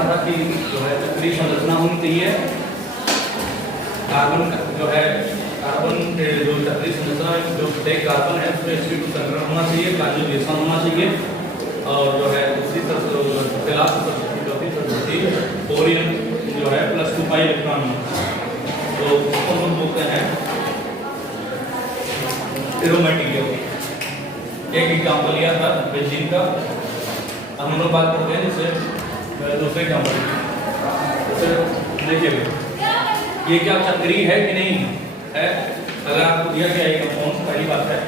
देखा था कि जो है चक्रीय संरचना होनी चाहिए, कार्बन जो है कार्बन जो चक्रीय संरचना जो प्रत्येक कार्बन है उसमें sp2 संकरण होना चाहिए, कॉन्जुगेशन होना चाहिए, और जो है दूसरी बोरियम जो है +2 पाई इलेक्ट्रॉन, तो उसको हम बोलते हैं एरोमेटिक यौगिक। एक एग्जाम्पल लिया था बेंजीन का, अब हम लोग बात करते हैं जैसे दूसरे एग्जाम्पल देखिए ये क्या चक्रीय है कि नहीं है। अगर आपको दिया गया एक कंपाउंड, पहली बात है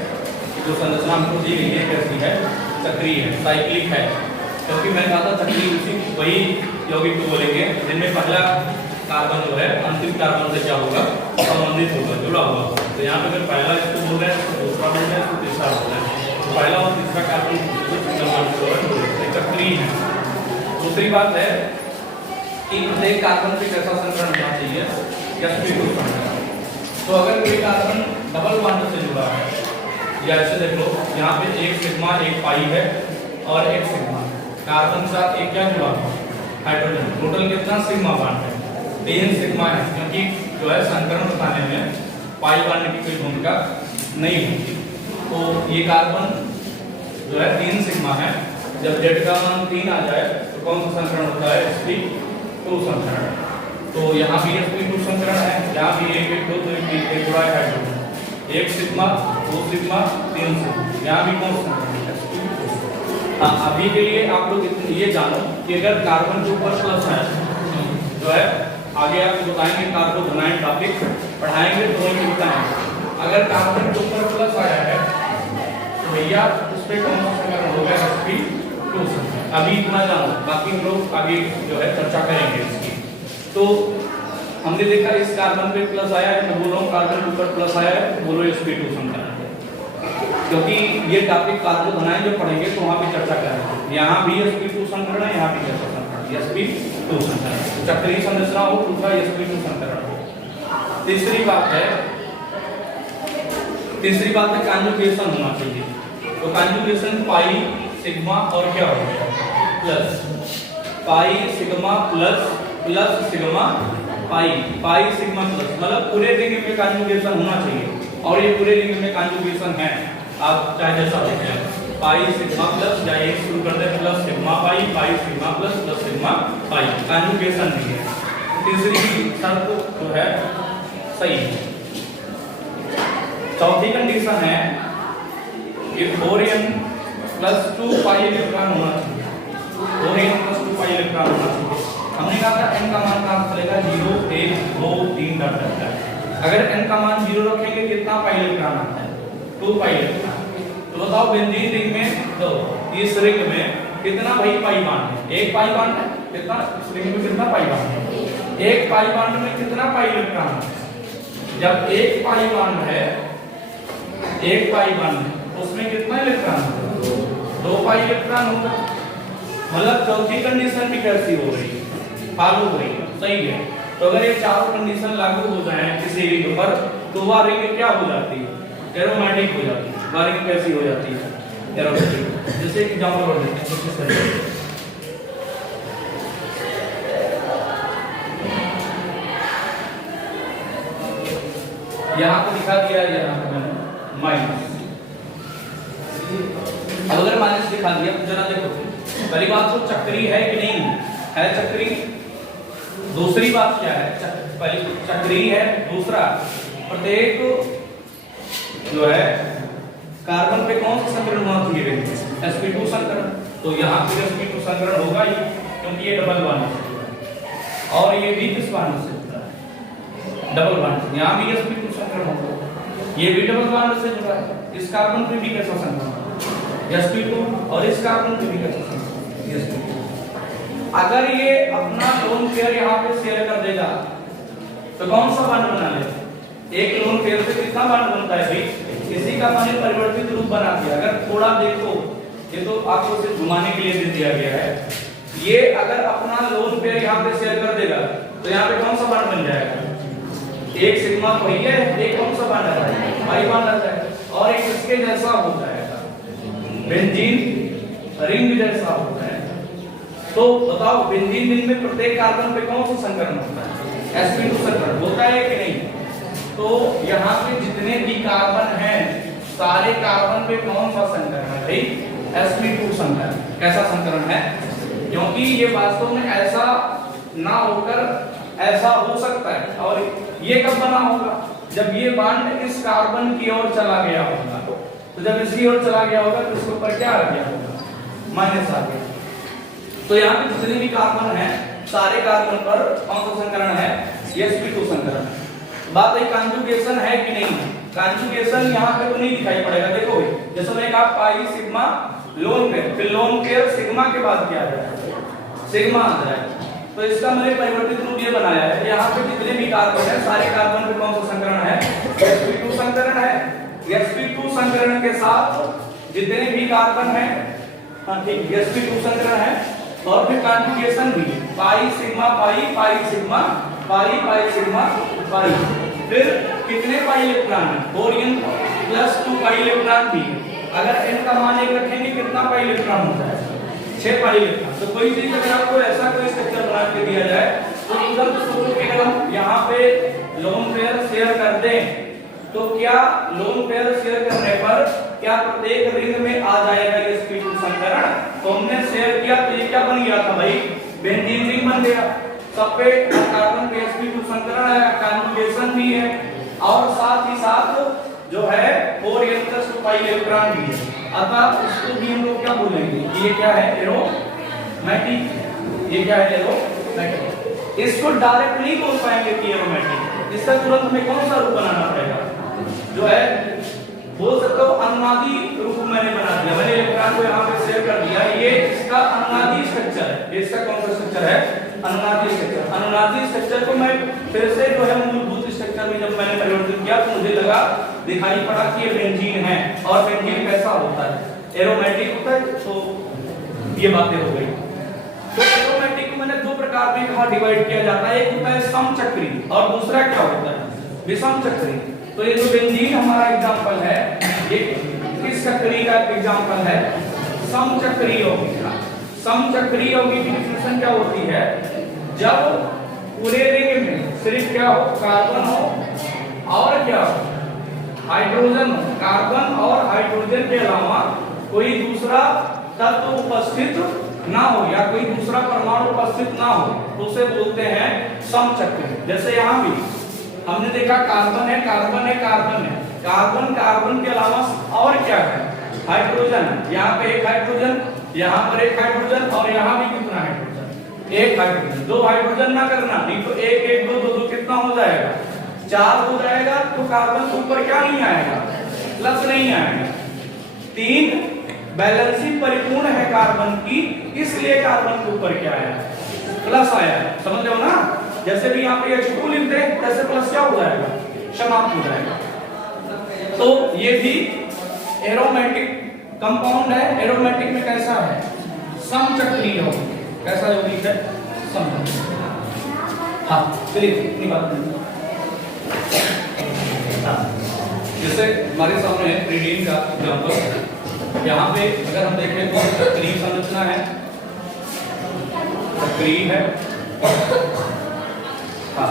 कि जो संरचना हमको दी गई है कैसी है, चक्रीय है, साइक्लिक है, क्योंकि मैं कहा था चक्रीय उसी वही यौगिक को बोलेंगे जिनमें पहला कार्बन जो है अंतिम कार्बन से क्या होगा, संबंधित होगा, जुड़ा हुआ। तो यहाँ पे अगर पहला इसको बोल रहे हैं तो दूसरा बोल रहे हैं तो तीसरा बोल रहे हैं, तो पहला और तीसरा कार्बन चक्रीय है। दूसरी बात है कि प्रत्येक कार्बन पे कैसा संकरण होना चाहिए, sp2 संकरण। तो अगर कोई कार्बन डबल बॉन्ड से जुड़ा है, या ऐसे देख लो यहाँ पे एक सिग्मा एक पाई है और एक सिग्मा, कार्बन के साथ एक क्या जुड़ा हुआ हाइड्रोजन, टोटल कितना सिग्मा बॉन्ड है, 3 सिग्मा है, क्योंकि जो है संकरण बताने में पाई बॉन्ड की कोई भूमिका नहीं होती। तो ये कार्बन जो है 3 सिग्मा है, जब Z का मान 3 आ जाए तो कौन सा संकरण होता है, sp2 संकरण। तो यहाँ भी sp2 संकरण है, यहाँ भी एक एक दो दो एक जुड़ा है हाइड्रोजन, एक सिग्मा 2 सिग्मा 3 सिग्मा, यहाँ भी कौन सा संकरण है, sp2। हाँ, अभी के लिए आप लोग ये जानो कि अगर कार्बन के ऊपर प्लस है जो है, आगे आपको बताएंगे कार्बोनाइट टॉपिक पढ़ाएंगे तो वही बताएंगे। अगर कार्बन के ऊपर प्लस आया है तो भैया उस पर कौन सा संकरण होगा, sp2 संकरण। अभी इतना जानो, बाकी हम लोग आगे जो है चर्चा करेंगे इसकी। तो हमने देखा इस कार्बन पे प्लस आया है, मैं बोल रहा हूँ कार्बन के ऊपर प्लस आया है, बोलो sp2 संकरण, क्योंकि ये टॉपिक कार्बोनाइट जो पढ़ेंगे तो वहाँ पे चर्चा करेंगे। यहाँ भी sp2 संकरण है, यहाँ भी कैसा संकरण, sp2 संकरण, चक्रीय संरचना हो दूसरा sp2 संकरण हो। तीसरी बात है कॉन्जुगेशन होना चाहिए। तो कॉन्जुगेशन पाई सिग्मा और क्या हो गया प्लस, पाई sigma plus sigma pi sigma plus, मतलब पूरे रिंग में कॉन्जुगेशन होना चाहिए, और ये पूरे रिंग में कॉन्जुगेशन है। आप चाहे जैसा देखें, पाई सिग्मा प्लस या एक शुरू कर दे plus sigma pi sigma plus sigma pi, conjugation नहीं है। तीसरी शर्त जो है सही है। चौथी कंडीशन है कि बोरियम +2 पाई इलेक्ट्रॉन होना चाहिए, बोरियम +2 पाई इलेक्ट्रॉन होना चाहिए। हमने कहा था n का मान कहाँ चलेगा, 0 1 2 3 तक रहता है। अगर n का मान 0 रखेंगे कितना पाई इलेक्ट्रॉन आता है, 2 पाई इलेक्ट्रॉन। तो बताओ बेंजीन रिंग में, तो इस रिंग में कितना भाई पाई बॉन्ड है, एक पाई बॉन्ड है, कितना इस रिंग में कितना पाई बॉन्ड है, एक पाई बॉन्ड में कितना पाई इलेक्ट्रॉन है। जब एक पाई बॉन्ड है, एक पाई बॉन्ड है, उसमें कितना इलेक्ट्रॉन होगा, 2 पाई इलेक्ट्रॉन होगा। मतलब चौथी कंडीशन भी कैसी हो रही है, फॉलो हो रही है, सही है। तो अगर ये चारों कंडीशन लागू हो जाए किसी रिंग पर, तो वह रिंग क्या हो जाती है, एरोमेटिक हो जाती है। वह रिंग कैसी हो जाती है, एरोमेटिक। जैसे एग्जांपल और देते हैं, यहाँ पे दिखा दिया, यहाँ पे मैंने माइनस, अब अगर माइनस दिखा दिया तो जरा देखो, पहली बात तो चक्रीय है कि नहीं है, चक्रीय। दूसरी बात क्या है, पहली चक्रीय है, दूसरा प्रत्येक जो है कार्बन पे कौन सा संकरण होना चाहिए, sp2 संकरण। तो यहाँ पे sp2 संकरण होगा ही, क्योंकि ये डबल बॉन्ड है, और ये भी किस बॉन्ड से जुड़ा है, डबल बॉन्ड। यहाँ भी sp2 संकरण होगा, ये भी डबल बॉन्ड से जुड़ा है। इस कार्बन पे भी कैसा संकरण, sp2, और इस कार्बन पे भी कैसा संकरण, sp2। अगर ये अपना लोन पेयर यहाँ पे शेयर कर देगा तो कौन सा बॉन्ड बना लेगा, एक लोन पेयर से कितना बॉन्ड बनता है भाई, इसी का मैंने परिवर्तित रूप बना दिया। अगर थोड़ा देखो, ये तो आपको सिर्फ घुमाने के लिए दे दिया गया है, ये अगर अपना लोन पेयर यहाँ पे शेयर कर देगा तो यहाँ पे कौन सा बॉन्ड बन जाएगा, एक सिग्मा तो है, एक कौन सा बॉन्ड आता है, पाई बॉन्ड आता है, और एक इसके जैसा हो जाएगा, बेंजीन रिंग जैसा होता है। तो बताओ बेंजीन रिंग में प्रत्येक कार्बन पे कौन सा संकरण होता है? sp2 संकरण होता है कि नहीं? तो यहाँ पे जितने भी कार्बन हैं सारे कार्बन पे कौन सा संकरण है भाई? sp2 संकरण। कैसा संकरण है? क्योंकि ये वास्तव में ऐसा ना होकर ऐसा हो सकता है। और ये कब बना होगा? जब ये बॉन्ड इस कार्बन की ओर चला गया होगा। तो जब इसकी ओर चला गया होगा तो इसके ऊपर क्या आ गया होगा? माइनस आ गया। तो यहाँ पे जितने भी कार्बन हैं सारे कार्बन पर कौन सा संकरण है? sp2 संकरण। बात है कॉन्जुगेशन है कि नहीं? कॉन्जुगेशन यहाँ पे तो नहीं दिखाई पड़ेगा। देखो जैसे मैंने कहा पाई सिग्मा लोन पेयर, फिर लोन पेयर सिग्मा के बाद क्या आ जाएगा? सिग्मा आ जाएगा। तो इसका मैंने परिवर्तित रूप ये बनाया है। यहाँ पे जितने भी कार्बन है सारे कार्बन पे कौन सा संकरण है? sp2 संकरण है। sp2 संकरण के साथ जितने भी कार्बन है, हाँ ठीक, sp2 संकरण है। और फिर कॉन्जुगेशन भी पाई sigma pi pi sigma pi pi sigma पाई। फिर कितने पाई इलेक्ट्रॉन है? 4n + 2 पाई इलेक्ट्रॉन भी। अगर n का मान 1 रखेंगे कितना पाई इलेक्ट्रॉन होता है? 6 पाई इलेक्ट्रॉन। तो कोई चीज अगर आपको ऐसा कोई स्ट्रक्चर बना के दिया जाए तो एकदम सोचो कि अगर हम यहाँ पे लोन पेयर शेयर कर दें तो क्या लोन पेयर शेयर करने पर क्या प्रत्येक रिंग में आ जाएगा ये sp2 संकरण? तो हमने शेयर किया तो ये क्या बन गया था भाई? बेंजीन रिंग बन गया। सब पे कार्बन पे sp2 संकरण है, कॉन्जुगेशन भी है और साथ ही साथ जो है 4n + 2 पाई इलेक्ट्रॉन भी है। अतः इसको भी हम लोग क्या बोलेंगे? ये क्या है? एरोमेटिक। ये क्या है? एरोमेटिक। इसको डायरेक्ट नहीं बोल पाएंगे कि एरोमेटिक। इसका तुरंत हमें कौन सा रूप बनाना पड़ेगा? जो है बोल सकते हो अनुनादी रूप मैंने बना दिया। मैंने इलेक्ट्रॉन को यहाँ पे शेयर कर दिया। ये इसका अनुनादी स्ट्रक्चर है। इसका कौन सा स्ट्रक्चर है? अनुनादी स्ट्रक्चर। अनुनादी स्ट्रक्चर को मैं फिर से जो है मूलभूत स्ट्रक्चर में जब मैंने परिवर्तित किया तो मुझे लगा दिखाई पड़ा कि ये बेंजीन है। और बेंजीन कैसा होता है? एरोमेटिक होता है। तो ये बातें हो गई। तो एरोमेटिक को मैंने दो प्रकार में कहा डिवाइड किया जाता है। एक होता है समचक्री और दूसरा क्या होता है? विषम चक्री। तो ये जो बेंजीन हमारा एग्जांपल है ये किस चक्री का एग्जांपल है? समचक्री यौगिक का। समचक्री यौगिक की डिफिनेशन क्या होती है? जब पूरे रिंग में सिर्फ क्या हो? कार्बन हो और क्या हो? हाइड्रोजन हो। कार्बन और हाइड्रोजन के अलावा कोई दूसरा तत्व उपस्थित ना हो या कोई दूसरा परमाणु उपस्थित ना हो तो उसे बोलते हैं समचक्री। जैसे यहाँ भी हमने देखा कार्बन है कार्बन है कार्बन है, कार्बन कार्बन के अलावा और क्या है? हाइड्रोजन है। यहाँ पे एक हाइड्रोजन, यहाँ पर एक हाइड्रोजन और यहाँ भी कितना हाइड्रोजन? एक हाइड्रोजन। दो हाइड्रोजन ना करना, नहीं तो एक एक दो दो दो कितना हो जाएगा? 4 हो जाएगा। तो कार्बन के ऊपर क्या नहीं आएगा? प्लस नहीं आएगा। 3 बैलेंसिंग परिपूर्ण है कार्बन की, इसलिए कार्बन के ऊपर क्या आया? प्लस आया। समझ रहे हो ना? जैसे भी यहाँ पे H2 लिखते हैं जैसे प्लस क्या हो जाएगा? समाप्त हो जाएगा। तो ये भी एरोमेटिक कंपाउंड है। एरोमेटिक में कैसा है? समचक्रीय यौगिक। कैसा यौगिक है? समचक्रीय। हाँ चलिए इतनी बात नहीं। जैसे हमारे सामने है प्रीडीन का एग्जांपल। यहाँ पे अगर हम देखें तो चक्रीय संरचना है, चक्रीय है। हाँ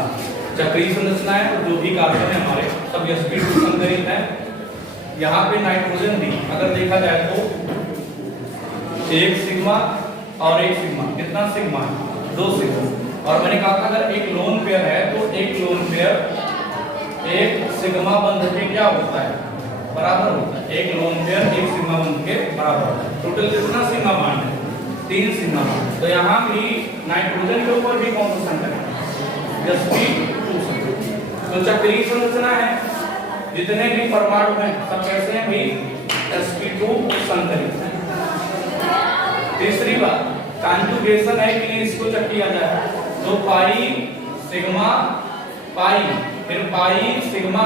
चक्रीय संरचना है। जो भी कार्बन है हमारे सब sp2 संकरित है। यहाँ पे नाइट्रोजन भी अगर देखा जाए तो एक सिग्मा और एक सिग्मा। कितना सिग्मा? 2 सिग्मा। और मैंने कहा था अगर एक लोन पेयर है तो एक लोन पेयर एक सिग्मा बंध के क्या होता है? बराबर होता है। एक लोन पेयर एक सिग्मा बंध के बराबर होता है। टोटल कितना सिग्मा बॉन्ड है? 3 सिग्मा बॉन्ड। तो यहाँ भी नाइट्रोजन के ऊपर भी कौन सा संकरण है? sp2 संकरण। तो चक्रीय संरचना है। जितने भी परमाणु हैं सब कैसे हैं भाई? sp2 संकरित है। तीसरी बात कॉन्जुगेशन है कि नहीं इसको चेक किया जाए तो पाई सिग्मा पाई फिर पाई सिग्मा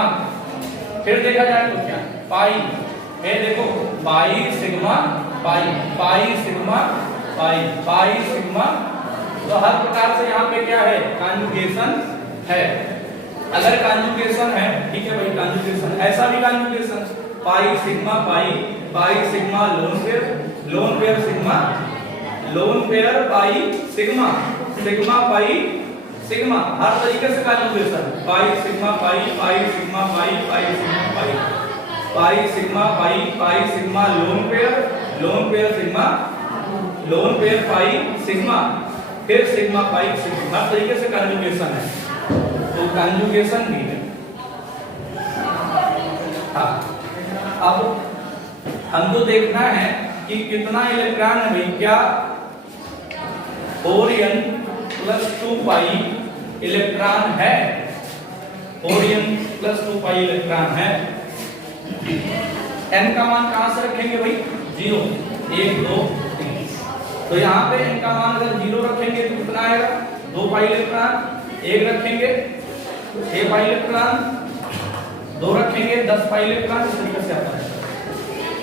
फिर देखा जाए तो क्या? पाई। ये देखो पाई sigma pi pi sigma pi pi sigma. तो हर प्रकार से यहाँ पे क्या है? कॉन्जुगेशन है। अगर कॉन्जुगेशन है ठीक है भाई, कॉन्जुगेशन ऐसा भी conjugation pi sigma pi pi sigma lone pair sigma lone pair pi sigma, sigma pi sigma, हर तरीके से conjugation pi sigma pi pi sigma pi pi sigma pi pi sigma pi sigma lone pair sigma, lone pair pi sigma, फिर sigma pi sigma, हर तरीके से conjugation है। तो conjugation भी है। हाँ, अब हमको देखना है कि कितना इलेक्ट्रॉन है भाई, क्या 4n + 2 पाई इलेक्ट्रॉन है, 4n + 2 पाई इलेक्ट्रॉन है। n का मान कहां से रखेंगे भाई, 0, 1 2 3। तो यहाँ पे n का मान अगर 0 रखेंगे तो कितना आएगा, 2 पाई इलेक्ट्रॉन। 1 रखेंगे 6 पाई इलेक्ट्रॉन, 2 रखेंगे 10 पाई इलेक्ट्रॉन, इस तरीके से आता है।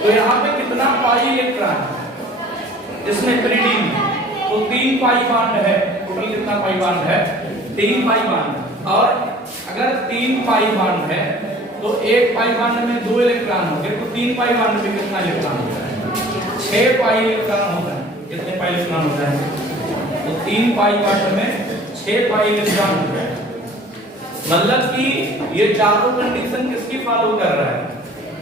तो यहाँ पे कितना पाई इलेक्ट्रॉन इसमें पिरिडीन में, तो 3 पाई बॉन्ड है। टोटल कितना पाई बॉन्ड है, 3 पाई बॉन्ड। और अगर 3 पाई बॉन्ड है तो 1 पाई बॉन्ड में 2 इलेक्ट्रॉन होंगे, तो 3 पाई बॉन्ड में कितना इलेक्ट्रॉन होता है, 6 पाई इलेक्ट्रॉन होता है। कितने पाई इलेक्ट्रॉन होता है, तो 3 पाई बॉन्ड में 6 पाई इलेक्ट्रॉन होता है। मतलब कि ये चारों कंडीशन किसकी फॉलो कर रहा है,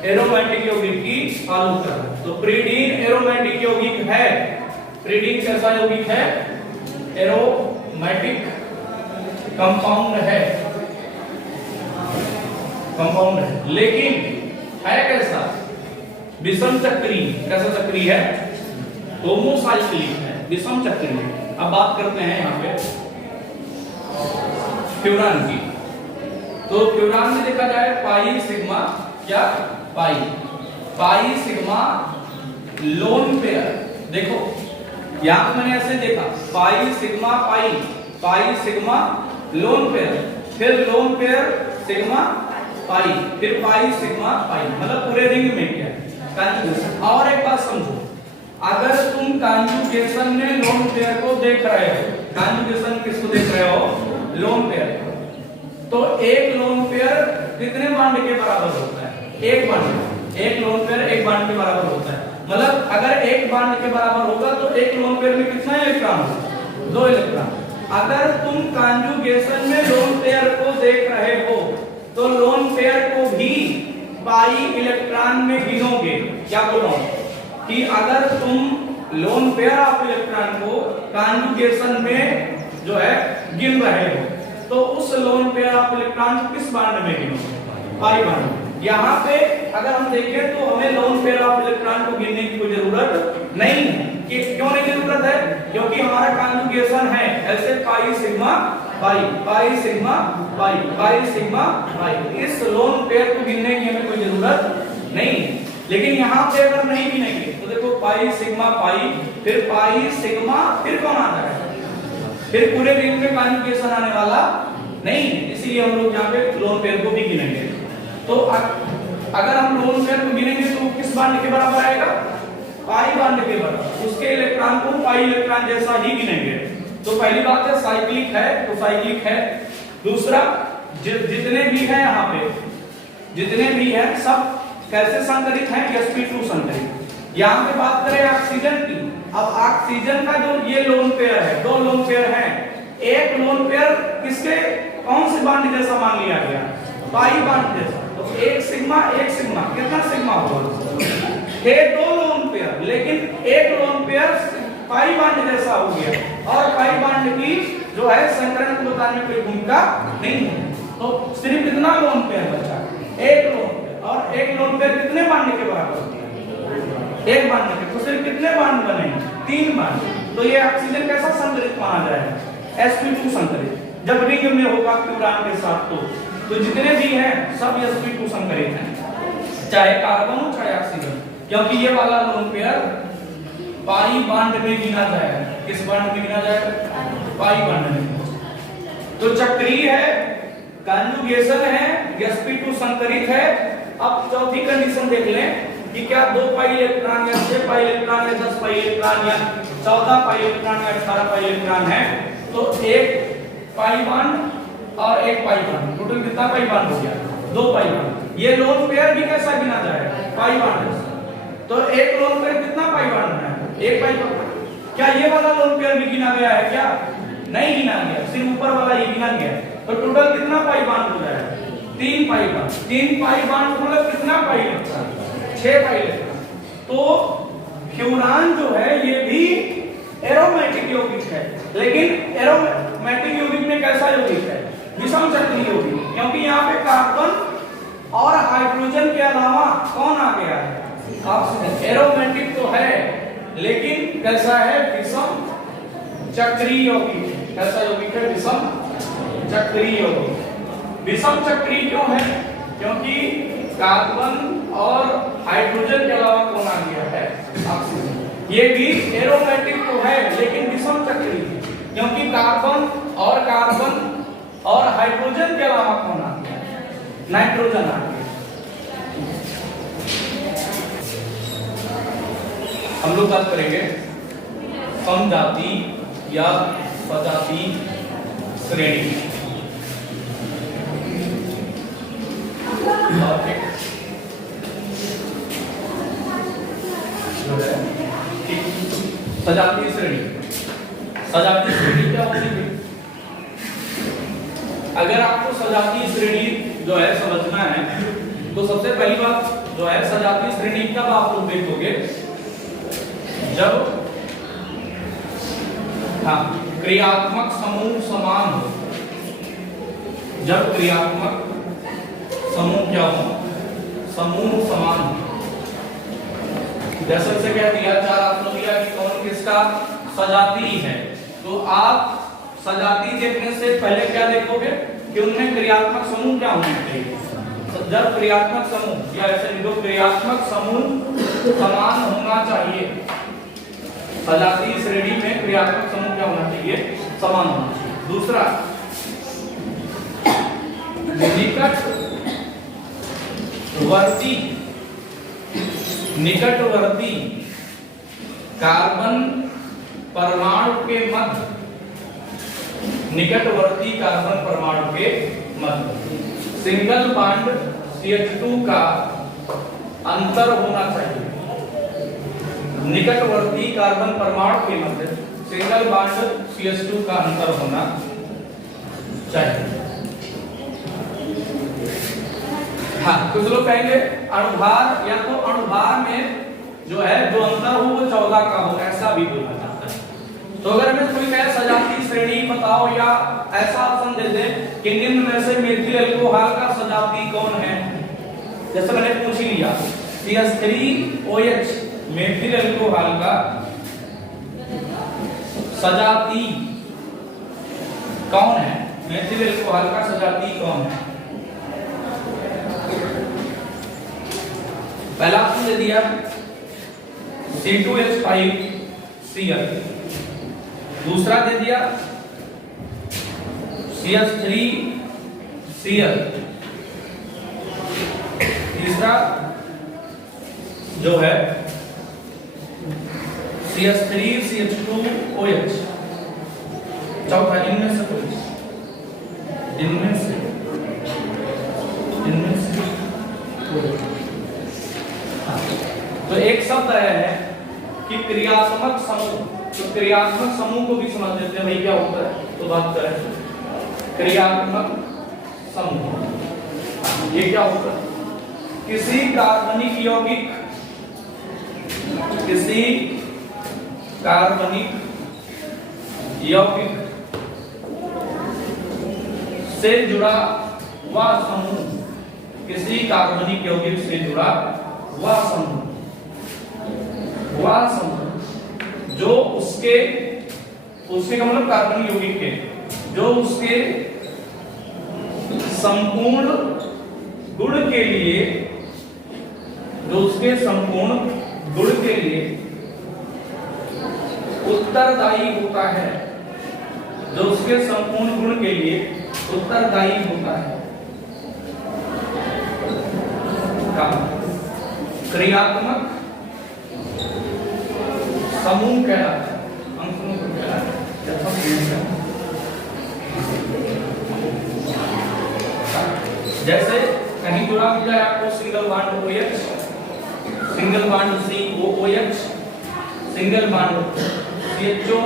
एरोमेटिक यौगिक की फॉलो कर रहा है। तो प्रीडीन एरोमेटिक यौगिक है। प्रीडीन कैसा यौगिक है, एरोमेटिक कंपाउंड है, कंपाउंड है, लेकिन है कैसा, विषम चक्रीय। कैसा चक्रीय है, होमोसाइक्लिक है, विषम चक्रीय। अब बात करते हैं यहाँ पे फ्यूरान की। तो फ्यूरान में देखा जाए पाई सिग्मा, क्या पाई सिग्मा लोन पेयर। देखो यहां पे मैंने ऐसे देखा, पाई सिग्मा लोन पेयर, फिर लोन पेयर सिग्मा पाई, फिर पाई सिग्मा पाई, मतलब पूरे रिंग में क्या कॉन्जुगेशन। और एक बात समझो, अगर तुम कॉन्जुगेशन में लोन पेयर को देख रहे हो, कॉन्जुगेशन किसको देख रहे हो, लोन पेयर, तो एक लोन पेयर कितने बॉन्ड के बराबर होता है, एक बॉन्ड। एक लोन पेयर एक बॉन्ड के बराबर होता है। मतलब अगर एक बॉन्ड के बराबर होगा तो एक लोन पेयर में कितना इलेक्ट्रॉन होगा, 2 इलेक्ट्रॉन। अगर तुम कॉन्जुगेशन में लोन पेयर को देख रहे हो तो लोन पेयर को भी पाई इलेक्ट्रॉन में गिनोगे। क्या बोल रहा हूं कि अगर तुम लोन पेयर ऑफ इलेक्ट्रॉन को कॉन्जुगेशन में जो है गिन रहे हो तो उस लोन पेयर ऑफ इलेक्ट्रॉन को किस बॉन्ड में गिनोगे, पाई बॉन्ड। यहाँ पे अगर हम देखें तो हमें लोन पेयर ऑफ इलेक्ट्रॉन को गिनने की कोई जरूरत नहीं है। कि क्यों नहीं जरूरत है, क्योंकि हमारा कॉन्जुगेशन है ऐसे पाई sigma pi, pi sigma pi, pi sigma पाई। इस लोन पेयर को गिनने की हमें कोई जरूरत नहीं। लेकिन यहाँ पे अगर नहीं गिनेंगे तो देखो पाई सिग्मा पाई, फिर पाई सिग्मा, फिर कौन आता है, फिर पूरे रिंग में कॉन्जुगेशन आने वाला नहीं। इसीलिए हम लोग यहाँ पे लोन पेयर को भी गिनेंगे। तो अगर हम लोन पेयर को गिनेंगे तो किस बॉन्ड के बराबर आएगा, पाई बॉन्ड के बराबर। उसके इलेक्ट्रॉन को पाई इलेक्ट्रॉन जैसा ही गिनेंगे। तो पहली बात है साइक्लिक है, तो साइक्लिक है। दूसरा जितने भी हैं यहाँ पे, जितने भी हैं सब कैसे संकरित हैं, sp2 संकरित। यहाँ पे बात करें ऑक्सीजन की। अब ऑक्सीजन का जो ये लोन पेयर है, 2 लोन पेयर हैं। एक लोन पेयर किसके कौन से बॉन्ड जैसा मान लिया गया, पाई बॉन्ड जैसा। तो एक सिग्मा कितना सिग्मा होगा, थे 2 लोन पेयर, लेकिन एक लोन पेयर पाई बॉन्ड जैसा हो गया। और पाई बॉन्ड की जो है संकरण को बताने में कोई भूमिका नहीं है। तो सिर्फ कितना लोन पेयर बचा, एक लोन पेयर। और एक लोन पेयर कितने बॉन्ड के बराबर होती है, एक बॉन्ड के। तो सिर्फ कितने बॉन्ड बनेंगे, 3 बॉन्ड। तो ये ऑक्सीजन कैसा संकरित माना जाएगा, sp2 संकरित। जब रिंग में होगा फ्यूरान के साथ तो जितने भी हैं सब sp2 संकरित हैं, चाहे कार्बन हो चाहे ऑक्सीजन। क्योंकि ये वाला लोन पेयर पाई बॉन्ड में गिना जाएगा। किस बॉन्ड में गिना जाएगा, पाई बॉन्ड में। तो चक्रीय है, कॉन्जुगेशन है, sp2 संकरित है। अब चौथी कंडीशन देख लें कि क्या 2 पाई इलेक्ट्रॉन या 6 पाई इलेक्ट्रॉन या 10 पाई इलेक्ट्रॉन या 14 पाई इलेक्ट्रॉन या 18 पाई इलेक्ट्रॉन है। तो एक पाई बॉन्ड और एक पाई बॉन्ड, टोटल कितना पाई बॉन्ड हो गया, 2 पाई बॉन्ड। ये लोन पेयर भी कैसा गिना जाएगा, पाई बॉन्ड। तो एक लोन पेयर कितना पाई बॉन्ड है, एक पाई बॉन्ड। क्या ये वाला लोन पेयर भी गिना गया है क्या? नहीं गिना गया, सिर्फ ऊपर वाला ही गिना गया। तो टोटल कितना पाई बांड हो जाएगा? 3 पाई बांड। 3 पाई बांड मतलब कितना पाई लगता है? 6 पाई लगता है। तो फ्यूरान जो है ये भी एरोमेटिक यौगिक है, लेकिन एरोमेटिक यौगिक में कैसा यौगिक है? विषम चक्रीय यौगिक, क्योंकि यहाँ पे कार्बन और हाइड्रोजन के अलावा कौन आ गया है? ऑक्सीजन। एरोमेटिक तो है लेकिन कैसा है? विषम चक्रीय यौगिक। कैसा यौगिक है? विषम चक्रीय यौगिक। विषम चक्रीय क्यों है? क्योंकि कार्बन और हाइड्रोजन के अलावा कौन आ गया है? ऑक्सीजन। ये भी एरोमेटिक तो है लेकिन विषम चक्रीय, क्योंकि कार्बन और हाइड्रोजन के अलावा कौन आ गया? नाइट्रोजन आ गया। हम लोग बात करेंगे समजाति या सजाति श्रेणी। सजातीय श्रेणी। सजातीय श्रेणी क्या होती है? अगर आपको सजातीय श्रेणी जो है समझना है तो सबसे पहली बात जो है सजातीय श्रेणी कब आप लोग देखोगे? जब क्रियात्मक समूह समान हो। जब क्रियात्मक समूह क्या हो? समूह समान हो। जैसे से क्या दिया? 4 आपने दिया कि कौन किसका सजातीय है। तो आप सजातीय देखने से पहले क्या देखोगे कि उनमें क्रियात्मक समूह क्या होना चाहिए। जब क्रियात्मक समूह या ऐसे लिखो क्रियात्मक समूह समान होना चाहिए। सजातीय श्रेणी में क्रियात्मक समूह क्या होना चाहिए? समान होना चाहिए। दूसरा, निकटवर्ती कार्बन परमाणु के मध्य, निकटवर्ती कार्बन परमाणु के मध्य सिंगल बॉन्ड CH2 का अंतर होना चाहिए। निकटवर्ती कार्बन परमाणु के मध्य सिंगल बॉन्ड CH2 का अंतर होना चाहिए। हाँ, कुछ लोग कहेंगे अणुभार या तो अणुभार में जो है जो अंतर हो वो 14 का हो, ऐसा भी बोला जाता है। तो अगर हमें कोई कहे सजातीय श्रेणी बताओ या ऐसा ऑप्शन दे दे कि निम्न में से मेथिल अल्कोहल का सजातीय कौन है, जैसे मैंने पूछ ही लिया CH3OH मेथिल अल्कोहल का सजातीय कौन है? मेथिल अल्कोहल का सजातीय कौन है? पहला ऑप्शन दे दिया C2H5Cl, दूसरा दे दिया CH3Cl, तीसरा जो है CH3CH2OH, चौथा इनमें से कोई तो एक शब्द है कि क्रियात्मक समूह। तो क्रियात्मक समूह को भी समझ लेते हैं भाई क्या होता है। तो बात करें क्रियात्मक समूह, ये क्या होता है? किसी कार्बनिक यौगिक से जुड़ा वह समूह, किसी कार्बनिक यौगिक से जुड़ा वह समूह जो उसके का मतलब कार्बनिक यौगिक के जो उसके संपूर्ण गुण के लिए उत्तरदायी होता है, जो उसके संपूर्ण गुण के लिए उत्तरदायी होता है। क्रियात्मक समूह कहलाता है। जैसे कहीं जुड़ा मिल जाए आपको single bond OH, single bond COOH, single bond CHO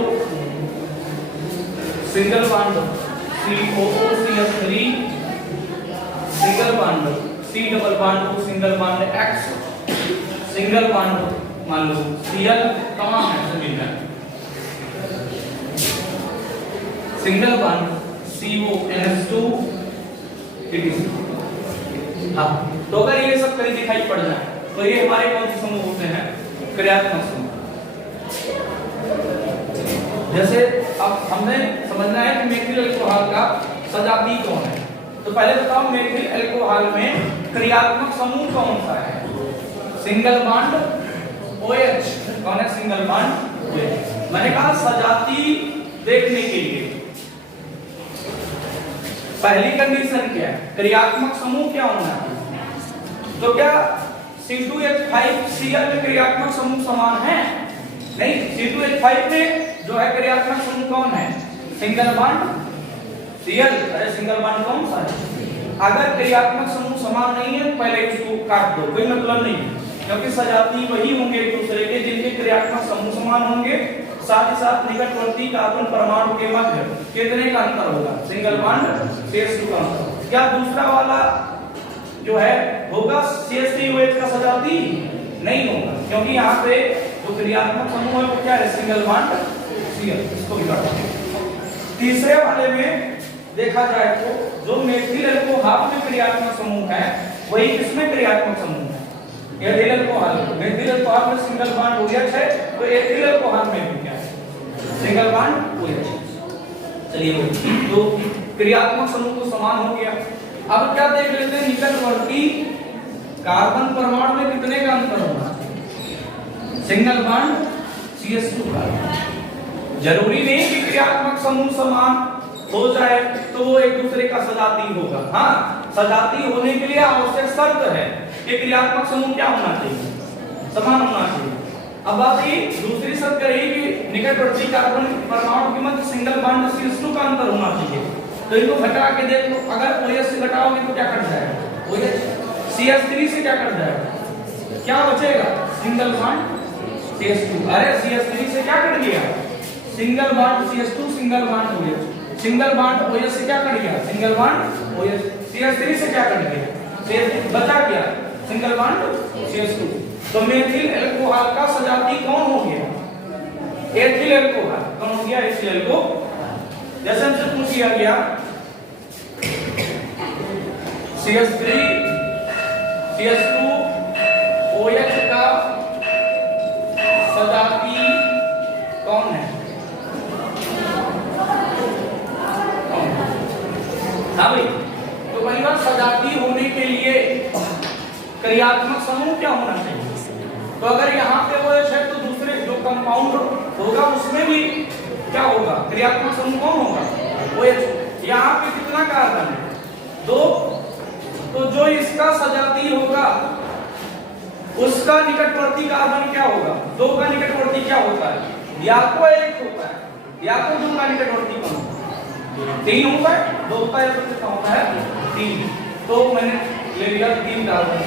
single bond COO single bond C double bond O single bond X single bond मान लो Cl तमाम है सभी में सिंगल बॉन्ड CONH2 हाँ। तो अगर ये सब कहीं दिखाई पड़ जाए तो ये हमारे कौन से समूह होते हैं? क्रियात्मक समूह। जैसे अब हमने समझना है कि मेथिल अल्कोहल का सजाती कौन है। तो पहले बताओ मेथिल अल्कोहल में क्रियात्मक समूह कौन सा है? Single bond OH। कौन है सिंगल बॉन्ड OH? मैंने कहा सजाती देखने के लिए पहली कंडीशन क्या है? क्रियात्मक समूह क्या होना है? तो क्या C2H5Cl में क्रियात्मक समूह समान है? नहीं, C2H5 में जो है क्रियात्मक समूह कौन है? Single bond Cl। अरे सिंगल बॉन्ड कौन सा है? अगर क्रियात्मक समूह समान नहीं है पहले इसको काट दो, कोई मतलब नहीं, क्योंकि सजाती वही होंगे एक दूसरे के जिनके क्रियात्मक समूह समान होंगे। साथ ही साथ निकटवर्ती कार्बन परमाणु के मध्य कितने का अंतर होगा? सिंगल बॉन्ड CH2 का अंतर। क्या दूसरा वाला जो है होगा CH3OH का सजाती? नहीं होगा, क्योंकि यहाँ पे जो क्रियात्मक समूह है वो क्या है? Single bond Cl। इसको भी काट दो। तीसरे वाले में देखा जाए तो जो मेथिल अल्कोहल में क्रियात्मक समूह है वही किसमें क्रियात्मक समूह है? Ethyl alcohol. मेथिल अल्कोहल में सिंगल बॉन्ड OH है, तो एथिल अल्कोहल में भी क्या है? Single bond OH। चलिए तो क्रियात्मक समूह तो समान हो गया। अब क्या देख लेते हैं, निकटवर्ती कार्बन परमाणु में कितने का अंतर होगा? सिंगल बॉन्ड CH2 का। जरूरी नहीं कि क्रियात्मक समूह समान हो जाए तो वो एक दूसरे का सजाती होगा। हाँ, सजाती होने के लिए आवश्यक शर्त है कि क्रियात्मक समूह क्या होना चाहिए? समान होना चाहिए। अब बात ये दूसरी शर्त करेगी कि निकटवर्ती कार्बन परमाणु के मध्य सिंगल बॉन्ड CH2 का अंतर होना चाहिए। तो इनको घटा के देख लो, अगर OH से घटाओगे तो क्या कट जाएगा? OH। CH3 से क्या कट जाएगा? क्या बचेगा? Single bond CH2। अरे CH3 से क्या कट गया? Single bond CH2 single bond OH। Single bond OH से क्या कट गया? Single bond OH। CH3 से क्या कट गया? CH3 बचा क्या? Single bond CH2। तो मेथिल अल्कोहल का सजाती कौन हो गया? Ethyl alcohol. कौन हो गया? Ethyl alcohol. जैसे हमसे पूछ लिया गया CH3 CH2 OH का सजाती कौन है? हाँ भाई, तो पहली बात सजाती होने के लिए क्रियात्मक समूह क्या होना चाहिए? तो अगर यहाँ पे OH है तो दूसरे जो कंपाउंड होगा उसमें भी क्या होगा? क्रियात्मक समूह कौन होगा? OH। यहाँ पे कितना कार्बन है? 2। तो जो इसका सजाती होगा उसका निकटवर्ती कार्बन क्या होगा? 2 का निकटवर्ती क्या होता है? या तो 1 होता है या तो 2 का निकटवर्ती कौन होता है? 3 होता है। 2 होता है तो कितना होता है? 3। तो मैंने ले लिया 3 कार्बन।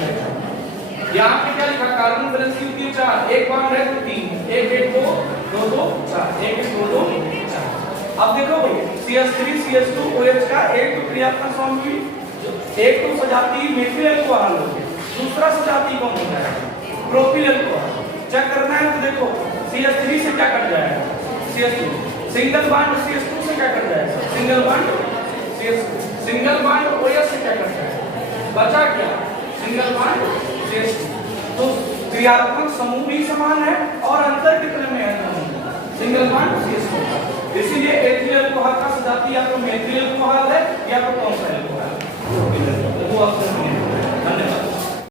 यहाँ पे क्या लिखा? कार्बन बैलेंस की होती है 4। एक बॉन्ड है तो 3, 1 1 2 2 2 4, 1 1 2 2 4। अब देखो भाई CH3 CH2 OH का एक तो क्रियात्मक समूह, एक तो सजाती मेथिल अल्कोहल हो गया, दूसरा सजाती कौन होता है? Propyl alcohol. चेक करना है तो देखो CH3 से क्या कट जाएगा? CH2। सिंगल बॉन्ड CH2 से क्या कट जाएगा? Single bond CH2। Single bond OH से क्या कट जाएगा? बचा क्या? Single bond CH2। तो क्रियात्मक समूह भी समान है और अंतर कितने में है? Single bond CH2। इसीलिए एथिल अल्कोहल का सजाती या तो मेथिल अल्कोहल है या तो कौन सा अल्कोहल है? वो